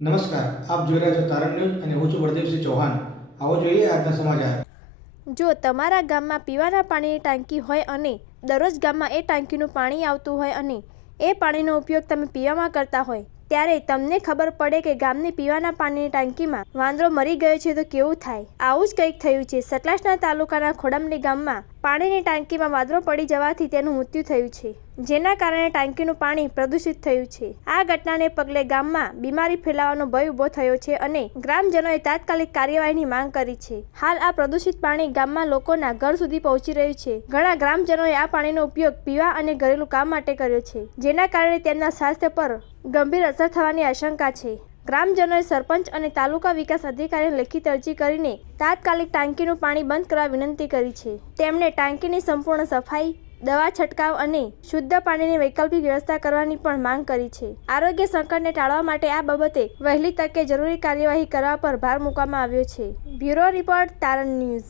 નમસ્કાર, આપ જોઈ રહ્યા છો તારણ ન્યૂઝ અને હું છું બળદેવસિંહ ચૌહાણ. આવો જોઈએ આજના સમાચાર. જો તમારા ગામમાં પીવાના પાણીની ટાંકી હોય અને દરરોજ ગામમાં એ ટાંકીનું પાણી આવતું હોય અને એ પાણીનો ઉપયોગ તમે પીવામાં કરતા હોય, ત્યારે તમને ખબર પડે કે ગામની પીવાના પાણીની ટાંકીમાં વાંદરો મરી ગયો છે તો કેવું થાય? આવું જ કંઈક થયું છે. સતલાસણા તાલુકાના ખોડમડી ગામમાં પાણીની ટાંકીમાં વાંદરો પડી જવાથી તેનું મૃત્યુ થયું છે, જેના કારણે ટાંકીનું પાણી પ્રદૂષિત થયું છે. આ ઘટનાને પગલે ગામમાં બીમારી ફેલાવાનો ભય ઊભો થયો છે અને ગ્રામજનોએ તાત્કાલિક કાર્યવાહીની માંગ કરી છે. હાલ આ પ્રદૂષિત પાણી ગામમાં લોકોના ઘર સુધી પહોંચી રહ્યું છે. ઘણા ગ્રામજનોએ આ પાણીનો ઉપયોગ પીવા અને ઘરેલું કામ માટે કર્યો છે, જેના કારણે તેમના સ્વાસ્થ્ય પર ગંભીર અસર થવાની આશંકા છે. ગ્રામજનોએ સરપંચ અને તાલુકા વિકાસ અધિકારીને લેખિત અરજી કરીને તાત્કાલિક ટાંકીનું પાણી બંધ કરવા વિનંતી કરી છે. તેમણે ટાંકીની સંપૂર્ણ સફાઈ, દવા છંટકાવ અને શુદ્ધ પાણીની વૈકલ્પિક વ્યવસ્થા કરવાની પણ માંગ કરી છે. આરોગ્ય સંકટને ટાળવા માટે આ બાબતે વહેલી તકે જરૂરી કાર્યવાહી કરવા પર ભાર મૂકવામાં આવ્યો છે. બ્યુરો રિપોર્ટ, તારણ ન્યૂઝ.